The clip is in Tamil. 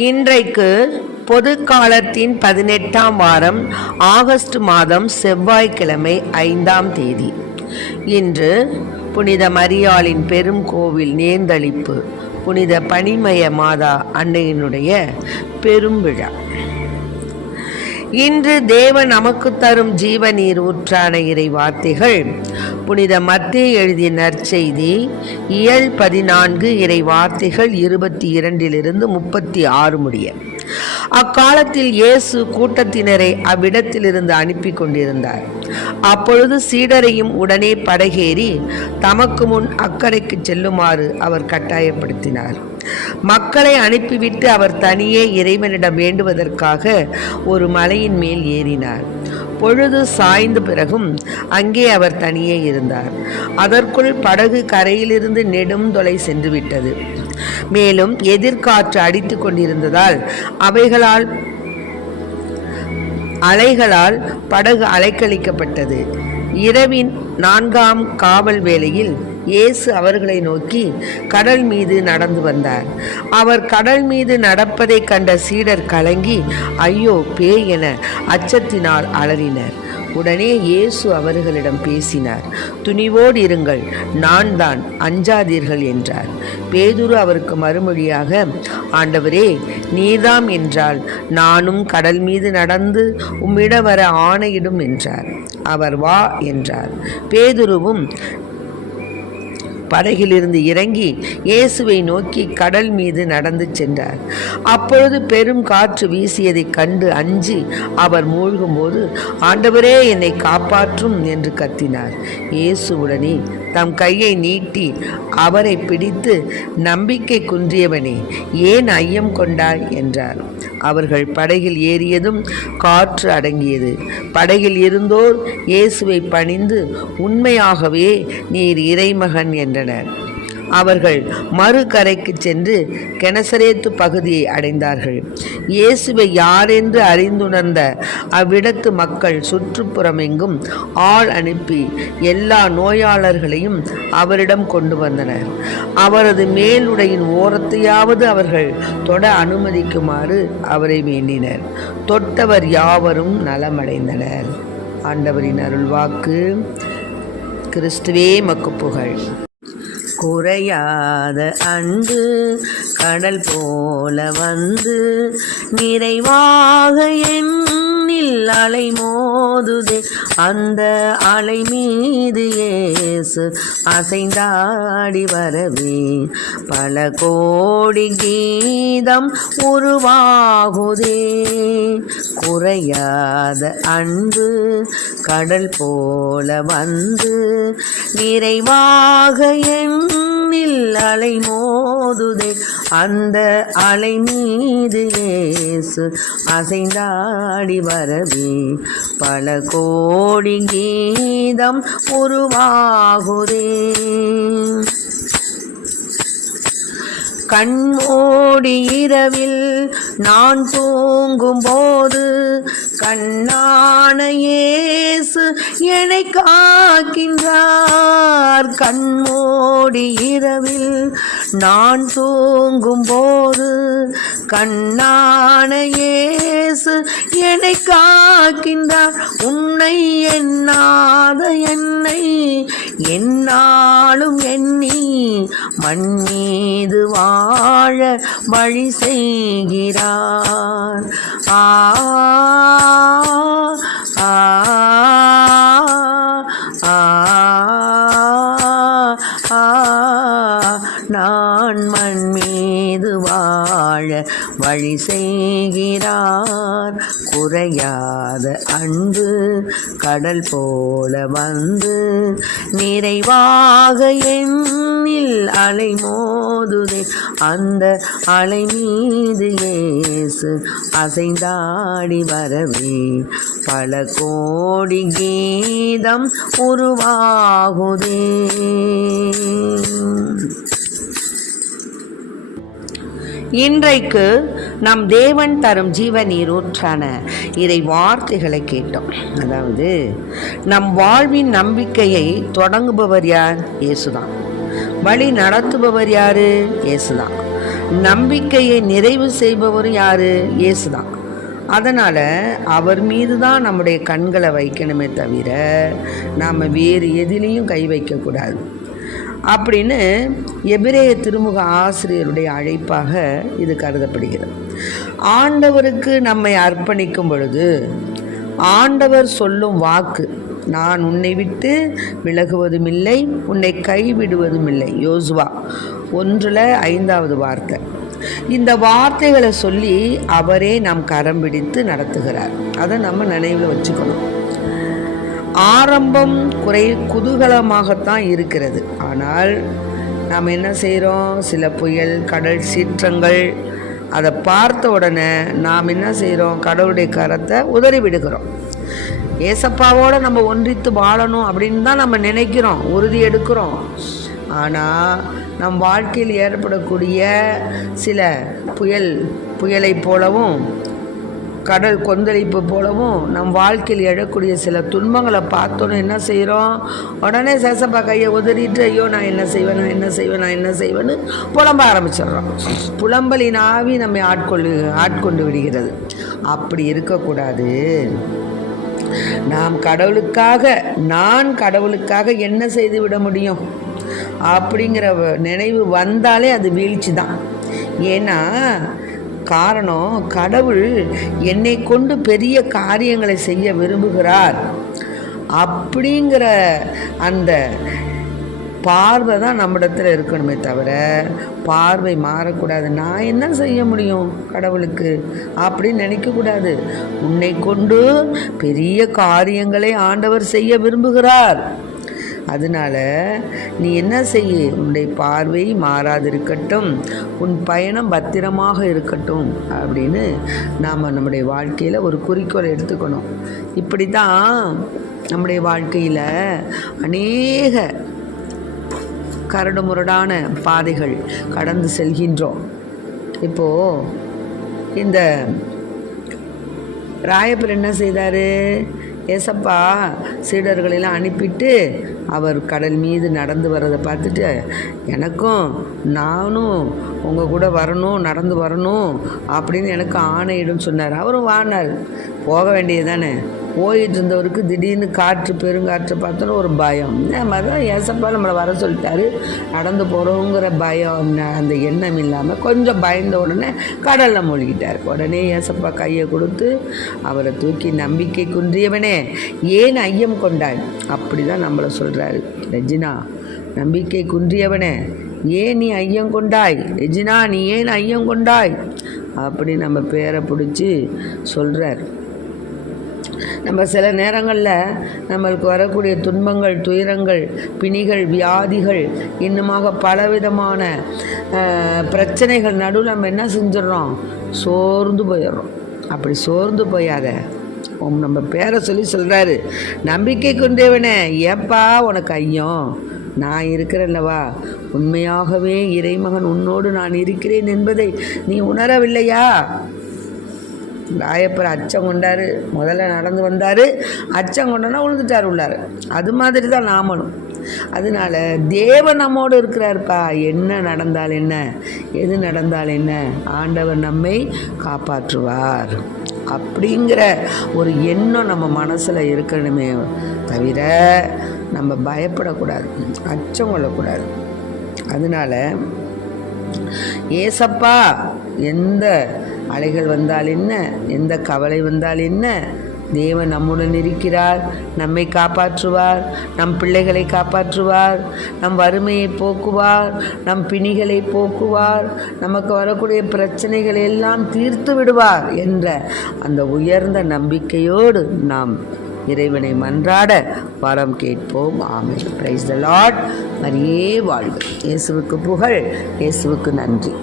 இன்றைக்கு பொது காலத்தின் 18ஆம் வாரம் ஆகஸ்ட் மாதம் செவ்வாய்க்கிழமை 5ஆம் தேதி. இன்று புனித மரியாளின் பெரும் கோவில் நேர்ந்தளிப்பு, புனித பனிமய மாதா அன்னையினுடைய பெரும் விழா. இன்று தேவன் நமக்கு தரும் ஜீவநீர் ஊற்றான இறை வார்த்தைகள் புனித மத்தேயு எழுதிய நற்செய்தி இயல் 14 இறை வார்த்தைகள் 22 36 முடிய. அக்காலத்தில் இயேசு கூட்டத்தினரை அவ்விடத்திலிருந்து அனுப்பி கொண்டிருந்தார். அப்பொழுது சீடரையும் உடனே படகேறி தமக்கு முன் அக்கறைக்கு செல்லுமாறு அவர் கட்டாயப்படுத்தினார். மக்களை அனுப்பிவிட்டு அவர் தனியே இறைவனிடம் வேண்டுவதற்காக ஒரு மலையின் மேல் ஏறினார். பொழுது சாய்ந்த பிறகும் அங்கே அவர் தனியே இருந்தார். அதற்குள் படகு கரையிலிருந்து நெடும் தொலை சென்று விட்டது. மேலும் எதிர்காற்று அடித்து கொண்டிருந்ததால் அலைகளால் படகு அலைக்கழிக்கப்பட்டது. இரவின் 4ஆம் காவல் வேளையில் இயேசு அவர்களை நோக்கி கடல் மீது நடந்து வந்தார். அவர் கடல் மீது நடப்பதை கண்ட சீடர் கலங்கி ஐயோ பேய் என அச்சத்தினால் அலறினர். உடனே இயேசு அவர்களிடம் பேசினார். துணிவோடு இருங்கள், நான் தான், அஞ்சாதீர்கள் என்றார். பேதுரு அவருக்கு மறுமொழியாக, ஆண்டவரே, நீர்தாம் என்றால் நானும் கடல் மீது நடந்து உம்மிட வர ஆணையிடும் என்றார். அவர் வா என்றார். பேதுருவும் படகிலிருந்து இறங்கி இயேசுவை நோக்கி கடல் மீது நடந்து சென்றார். அப்பொழுது பெரும் காற்று வீசியதை கண்டு அஞ்சி அவர் மூழ்கும்போது, ஆண்டவரே, என்னை காப்பாற்றும் என்று கத்தினார். இயேசு உடனே தம் கையை நீட்டி அவரை பிடித்து, நம்பிக்கை குன்றியவனே, ஏன் ஐயம் கொண்டாய் என்றார். அவர்கள் படகில் ஏறியதும் காற்று அடங்கியது. படகில் இருந்தோர் இயேசுவை பணிந்து, உண்மையாகவே நீர் இறைமகன் என்றனர். அவர்கள் மறுகரைக்கு சென்று கெனசரேத்து பகுதியை அடைந்தார்கள். இயேசுவை யாரென்று அறிந்துணர்ந்த அவ்விடத்து மக்கள் சுற்றுப்புறமெங்கும் ஆள் அனுப்பி எல்லா நோயாளர்களையும் அவரிடம் கொண்டு வந்தனர். அவரது மேலுடையின் ஓரத்தையாவது அவர்கள் தொட அனுமதிக்குமாறு அவரை வேண்டினர். தொட்டவர் யாவரும் நலமடைந்தனர். ஆண்டவரின் அருள்வாக்கு. கிறிஸ்துவே மக்கு புகழ். குறையாத அன்பு கடல் போல வந்து நிறைவாக என்னில் அலை மோதுதே. அந்த அலை மீது இயேசு அசைந்தாடி வரவே பல கோடி கீதம் உருவாகுதே. குறையாத அன்பு கடல் போல வந்து நிறைவாக என்னில் அலை மோதுதே. அந்த அலை மீது இயேசு அசைந்தாடி வரவே பல கோடி கீதம் உருவாகுதே. கண்மூடி இரவில் நான் தூங்கும் போது கண்ணான இயேசு என்னை காக்கின்றார். கண்மூடி இரவில் நான் தூங்கும் போது கண்ணான இயேசு என்னை காக்கின்றார். உன்னை எண்ணாத என்னை எந்நாளும் எண்ணி மண் மீது வாழ வழி செய்கிறார். ஆ ஆ ஆ ஆ நான் மண் மீது வாழ வழி செய்கிறார். குறையாத அன்பு கடல் போல வந்து நிறைவாக என்னில் அலை மோதுதே. அந்த அலை மீது இயேசு அசைந்தாடி வரவே பல கோடி கீதம் உருவாகுதே. இன்றைக்கு நம் தேவன் தரும் ஜீவநீர் ஊற்றான இறை வார்த்தைகளை கேட்டோம். அதாவது நம் வாழ்வின் நம்பிக்கையை தொடங்குபவர் யார்? இயேசுதான். வழி நடத்துபவர் யாரு? இயேசுதான். நம்பிக்கையை நிறைவு செய்பவர் யாரு? இயேசுதான். அதனால் அவர் மீது தான் நம்முடைய கண்களை வைக்கணுமே தவிர நாம் வேறு எதிலையும் கை வைக்கக்கூடாது அப்படின்னு எபிரேய திருமுக ஆசிரியருடைய அழைப்பாக இது கருதப்படுகிறது. ஆண்டவருக்கு நம்மை அர்ப்பணிக்கும் பொழுது ஆண்டவர் சொல்லும் வாக்கு, நான் உன்னை விட்டு விலகுவதும் இல்லை, உன்னை கைவிடுவதும் இல்லை. யோசுவா 1:5 வார்த்தை. இந்த வார்த்தைகளை சொல்லி அவரே நாம் கரம் பிடித்து நடத்துகிறார். அதை நம்ம நினைவில் வச்சுக்கணும். ஆரம்பம் குதூகலமாகத்தான் இருக்கிறது. ஆனால் நாம் என்ன செய்கிறோம்? சில புயல், கடல் சீற்றங்கள் அதை பார்த்த உடனே நாம் என்ன செய்கிறோம்? கடவுளுடைய கரத்தை உதறி விடுகிறோம். ஏசப்பாவோடு நம்ம ஒன்றித்து வாழணும் அப்படின்னு தான் நம்ம நினைக்கிறோம், உறுதி எடுக்கிறோம். ஆனால் நம் வாழ்க்கையில் ஏற்படக்கூடிய சில புயலை போலவும் கடல் கொந்தளிப்பு போலவும் நம் வாழ்க்கையில் எழக்கூடிய சில துன்பங்களை பார்த்தோன்னு என்ன செய்கிறோம்? உடனே சேசப்பா கையை உதறிட்டு, ஐயோ நான் என்ன செய்வேன்னு புலம்ப ஆரம்பிச்சிடுறோம். புலம்பலின் ஆவி நம்மை ஆட்கொண்டு விடுகிறது. அப்படி இருக்கக்கூடாது. நான் கடவுளுக்காக என்ன செய்து விட முடியும் அப்படிங்கிற நினைவு வந்தாலே அது வீழ்ச்சி தான். ஏன்னா காரணம், கடவுள் என்னை கொண்டு பெரிய காரியங்களை செய்ய விரும்புகிறார் அப்படிங்கிற அந்த பார்வை தான் நம்மிடத்தில் இருக்கணுமே தவிர பார்வை மாறக்கூடாது. நான் என்ன செய்ய முடியும் கடவுளுக்கு அப்படின்னு நினைக்கக்கூடாது. உன்னை கொண்டு பெரிய காரியங்களை ஆண்டவர் செய்ய விரும்புகிறார். அதனால நீ என்ன செய்ய? உன்னுடைய பார்வை மாறாதிருக்கட்டும், உன் பயணம் பத்திரமாக இருக்கட்டும் அப்படின்னு நாம் நம்முடைய வாழ்க்கையில் ஒரு குறிக்கோளை எடுத்துக்கணும். இப்படி தான் நம்முடைய வாழ்க்கையில் அநேக கரடுமுரடான பாதைகள் கடந்து செல்கின்றோம். இப்போது இந்த ராயப்பர் என்ன செய்தார்? ஏசப்பா சீடர்களெல்லாம் அனுப்பிட்டு அவர் கடல் மீது நடந்து வர்றதை பார்த்துட்டு, நானும் உங்கள் கூட வரணும், நடந்து வரணும் அப்படின்னு எனக்கு ஆணையிடும் சொன்னார். அவரும் வானார். போக வேண்டியது தானே. போயிட்டு இருந்தவருக்கு திடீர்னு பெருங்காற்று பார்த்தோன்னா ஒரு பயம். மாதிரி தான் ஏசப்பா நம்மளை வர சொல்லிட்டாரு, நடந்து போகிறோங்கிற பயம், அந்த எண்ணம் இல்லாமல் கொஞ்சம் பயந்த உடனே கடலில் மூழ்கிட்டார். உடனே ஏசப்பா கையை கொடுத்து அவரை தூக்கி, நம்பிக்கை குன்றியவனே ஏன் ஐயம் கொண்டாய்? அப்படி தான் நம்மளை சொல்கிறாரு. ரெஜினா, நம்பிக்கை குன்றியவனே ஏன் நீ ஐயம் கொண்டாய்? ரெஜினா, நீ ஏன் ஐயம் கொண்டாய்? அப்படி நம்ம பேரை பிடிச்சி சொல்கிறார். நம்ம சில நேரங்களில் நம்மளுக்கு வரக்கூடிய துன்பங்கள், துயரங்கள், பிணிகள், வியாதிகள், இன்னுமாக பலவிதமான பிரச்சனைகள் நடுவில் நம்ம என்ன செஞ்சிடறோம்? சோர்ந்து போயிடுறோம். அப்படி சோர்ந்து போயாத. நம்ம பேரை சொல்கிறாரு, நம்பிக்கை கொண்டவனே ஏப்பா உனக்கு ஐயம்? நான் இருக்கிறேன்லவா, உண்மையாகவே இறைமகன் உன்னோடு நான் இருக்கிறேன் என்பதை நீ உணரவில்லையா? ராயப்பர் அச்சம் கொண்டார். முதல்ல நடந்து வந்தார், அச்சம் கொண்டோன்னா விழுந்துட்டார் உள்ளார். அது மாதிரி தான் நாமளும். அதனால தேவன் நம்மோடு இருக்கிறார்ப்பா. என்ன நடந்தால் என்ன, எது நடந்தால் என்ன, ஆண்டவர் நம்மை காப்பாற்றுவார் அப்படிங்கிற ஒரு எண்ணம் நம்ம மனசில் இருக்கணுமே தவிர நம்ம பயப்படக்கூடாது, அச்சம் கொள்ளக்கூடாது. அதனால் ஏசப்பா எந்த அலைகள் வந்தால் என்ன, எந்த கவலை வந்தால் என்ன, தேவன் நம்முடன் இருக்கிறார், நம்மை காப்பாற்றுவார், நம் பிள்ளைகளை காப்பாற்றுவார், நம் வறுமையை போக்குவார், நம் பிணிகளை போக்குவார், நமக்கு வரக்கூடிய பிரச்சனைகள் எல்லாம் தீர்த்து விடுவார் என்ற அந்த உயர்ந்த நம்பிக்கையோடு நாம் இறைவனை மன்றாட வரம் கேட்போம். ஆமென். Praise the lord. மரியே வாழ்க. இயேசுவுக்கு புகழ். இயேசுவுக்கு நன்றி.